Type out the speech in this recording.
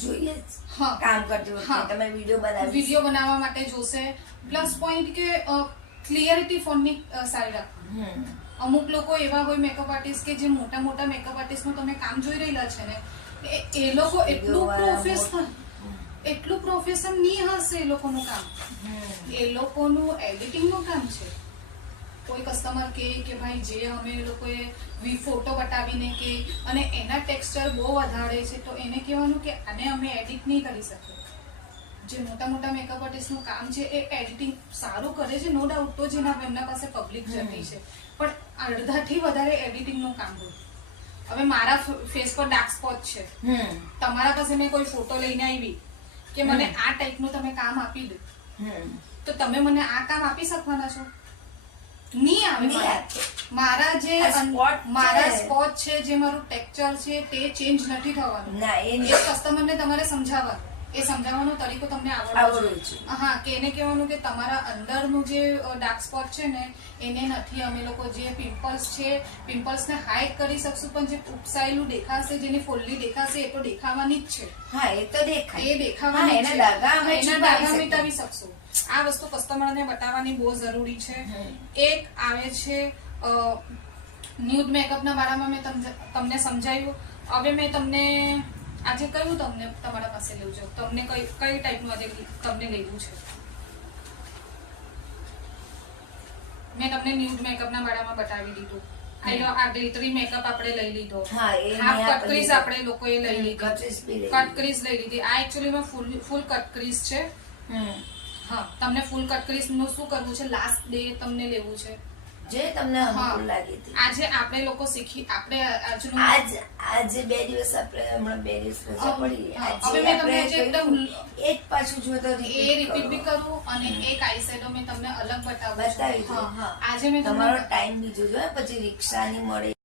જોઈએ કામ કરતી વખતે તમે વિડીયો બનાવવા માટે જોશે. પ્લસ પોઈન્ટ કે ક્લિયરિટી ફોનની સારી રાખવાની. અમુક લોકો એવા હોય મેકઅપ આર્ટિસ્ટ કે જે મોટા મોટા મેકઅપ આર્ટિસ્ટનું તમે કામ જોઈ રહેલા છે ને, એ લોકો એટલું પ્રોફેશન નહીં હશે એ લોકોનું કામ. એ લોકોનું એડિટિંગનું કામ છે. કોઈ કસ્ટમર કે ભાઈ જે અમે લોકોએ ફોટો બતાવીને કે અને એના ટેક્સચર બહુ વધારે છે તો એને કહેવાનું કે આને અમે એડિટ નહીં કરી શકીએ. જે મોટા મોટા મેકઅપ આર્ટિસ્ટનું કામ છે એ એડિટિંગ સારું કરે છે, નો ડાઉટ. તો જેના એમના પાસે પબ્લિક જતી છે, પણ અડધાથી વધારે એડિટિંગનું કામ હોય. હવે મારા ફેસ પર ડાર્ક સ્પોટ છે, તમારા પાસે મેં કોઈ ફોટો લઈને આવી કે મને આ ટાઈપનું તમે કામ આપી દો, તો તમે મને આ કામ આપી શકવાના છો? નહીં આવે. મારા જે મારા સ્પોટ છે, જે મારું ટેક્સચર છે, તે ચેન્જ નથી થવાનું. એ કસ્ટમરને તમારે સમજાવવાનું. એ સમજાવવાનો તરીકો તમને આવડવો જોઈએ. હા, કે એને કહેવાનું કે તમારા અંદરનું જે ડાર્ક સ્પોટ છે ને એને નથી. અમે લોકો જે પિમ્પલ્સ છે, પિમ્પલ્સને હાઇડ કરી શકશું, પણ જે ઉપસાયેલું દેખાશે, જેની ફોલ્લી દેખાશે, એ તો દેખાવાની જ છે. હા, એ તો દેખાય. એ દેખાવાની એના દાગા મિટાવી શકશું. આ વસ્તુ કસ્ટમરને બતાવવાની બહુ જરૂરી છે. એક આવે છે ન્યૂડ મેકઅપના બારામાં મેં તમને સમજાવ્યું. હવે મેં તમને આજે કયું તમને તમારા પાસે લેવું છે, તમને કઈ ટાઈપનું આજે તમને લેવું છે. મેં તમને ન્યૂડ મેકઅપના બારામાં બતાવી દીધું. આ ગ્લિટરી મેકઅપ આપણે લઈ લીધો, હાફ કટક્રીઝ આપણે લોકોએ લઈ લીધી, કટક્રીઝ લઈ લીધી. આ એકચ્યુઅલીમાં ફૂલ કટક્રીઝ છે. હા, તમને ફૂલ કટક્રીઝ નું શું કરવું છે, લાસ્ટ ડે તમને લેવું છે જે તમને અનુકૂળ લાગે તે. આજે આપણે લોકો શીખી, આપણે આજે 2 દિવસ આપણે હમણાં 2 દિવસ રજા પડી. હવે મેં તમને જે એકદમ એક પાછું જો તો એ રિપીટ બી કરું અને એક આઈ શેડો મેં તમને અલગ બતાવી. આજે મેં તમારો ટાઈમ બીજો જો પછી રિક્ષાની મળે.